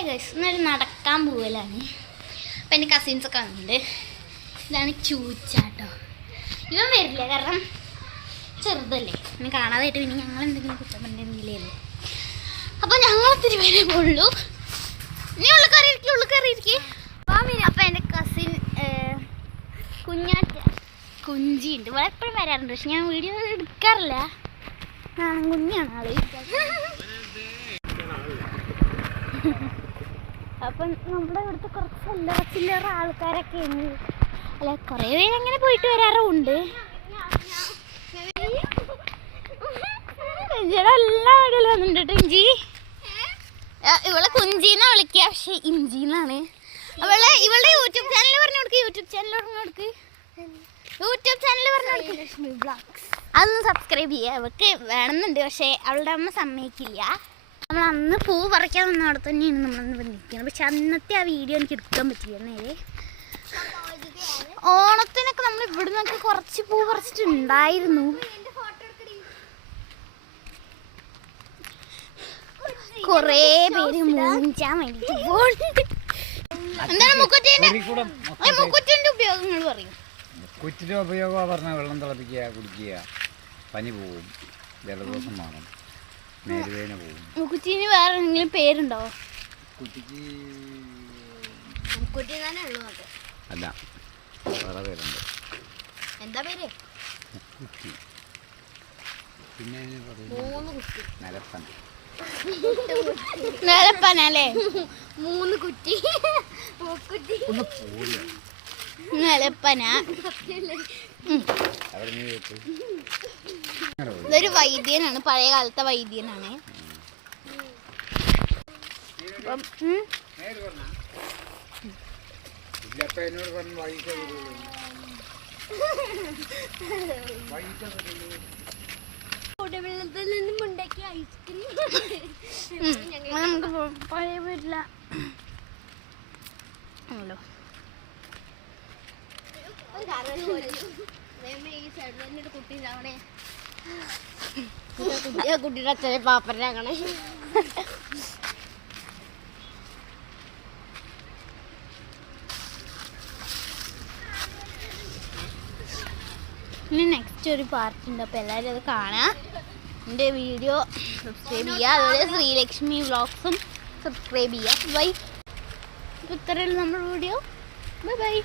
Hi guys, ഇന്നൊരു നടക്കാൻ പോകലാണ്. അപ്പം എൻ്റെ കസിൻസൊക്കെ വന്നിട്ടുണ്ട്. ഇതാണ് ചൂച്ചാട്ടോ. ഇവൻ വരില്ല, കാരണം ചെറുതല്ലേ, പിന്നെ കാണാതായിട്ട് പിന്നെ ഞങ്ങൾ എന്തെങ്കിലും കുറ്റം പറഞ്ഞില്ലേ. അപ്പം ഞങ്ങൾ ഒത്തിരി പേരെ പോയുള്ളൂ. നീ ഉള്ളിൽ കയറിയിരിക്കേ. അപ്പം എൻ്റെ കസിൻ കുഞ്ചിയുണ്ട്. ഇവിടെ എപ്പോഴും വരാറുണ്ട്, പക്ഷെ ഞാൻ വീഡിയോ എടുക്കാറില്ല. കുഞ്ഞാണ് ആള്. അപ്പം നമ്മുടെ ഇവിടുത്തെ കുറച്ച് ചില്ലറ ആൾക്കാരൊക്കെ ഉണ്ട്. അല്ല, കുറേ പേര് അങ്ങനെ പോയിട്ട് വരാറുണ്ട്. എല്ലാ വീടുകളും വന്നിട്ടുണ്ട്. ഇഞ്ചി ഇവളെ കുഞ്ചിന്നാ വിളിക്കുക, പക്ഷെ ഇഞ്ചിന്നാണ്. ഇവളുടെ യൂട്യൂബ് ചാനൽ പറഞ്ഞു കൊടുക്ക്. യൂട്യൂബ് ചാനൽ പറഞ്ഞു കൊടുക്ക്. ലക്ഷ്മി വ്ളോഗ്സ്. അതൊന്ന് സബ്സ്ക്രൈബ് ചെയ്യുക. അവൾക്ക് വേണമെന്നുണ്ട്, പക്ഷെ അവളുടെ അമ്മ സമ്മതിക്കില്ല. നമ്മൾ അന്ന് പൂ പറിക്കാൻ വന്നവിടെ തന്നെയാണ് നമ്മളന്ന് വന്നിരിക്കുന്നത്. പക്ഷെ അന്നത്തെ ആ വീഡിയോ എനിക്ക് എടുക്കാൻ പറ്റില്ല. നേരെ ഓണത്തിനൊക്കെ നമ്മൾ ഇവിടെ നിന്നൊക്കെ കുറച്ച് പൂ പറിച്ചിട്ടുണ്ടായിരുന്നു. കുറേ പേര് മൂഞ്ചാൻ വേണ്ടിട്ട് പോകുന്നുണ്ട്. എന്താണ് മുക്കുറ്റിന്റെ ഉപയോഗങ്ങൾ പറയും. കുറ്റിന്റെ ഉപയോഗം പറഞ്ഞാൽ വെള്ളം തിളപ്പിക്കുക, കുടിക്കുക, പനി പോവും, ജലദോഷം വേണം, മേലുവേദന പോവും. മുക്കുറ്റിന് വേറെ എന്തെങ്കിലും പേരുണ്ടോ? കുറ്റിക്ക് അല്ല, വേറെ പേരുണ്ട്. എന്താ പേര്? മുക്കുറ്റി. പിന്നെ നിലപ്പന. നിലപ്പനല്ലേ? 3 കുറ്റി. നിലപ്പന. ഇതൊരു വൈദ്യനാണ്, പഴയ കാലത്തെ വൈദ്യനാണ്. നമുക്ക് പഴയ വീട്ടില കുട്ടിയുടെ അച്ഛനെ പാപ്പരാകണേ. ഇനി നെക്സ്റ്റ് ഒരു പാർട്ടുണ്ട്. അപ്പോൾ എല്ലാവരും അത് കാണാം. എൻ്റെ വീഡിയോ സബ്സ്ക്രൈബ് ചെയ്യുക. അതുപോലെ ശ്രീലക്ഷ്മി വ്ളോഗ്സും സബ്സ്ക്രൈബ് ചെയ്യുക. ബൈ. ഇത്രയുള്ള നമ്മുടെ വീഡിയോ. Bye bye.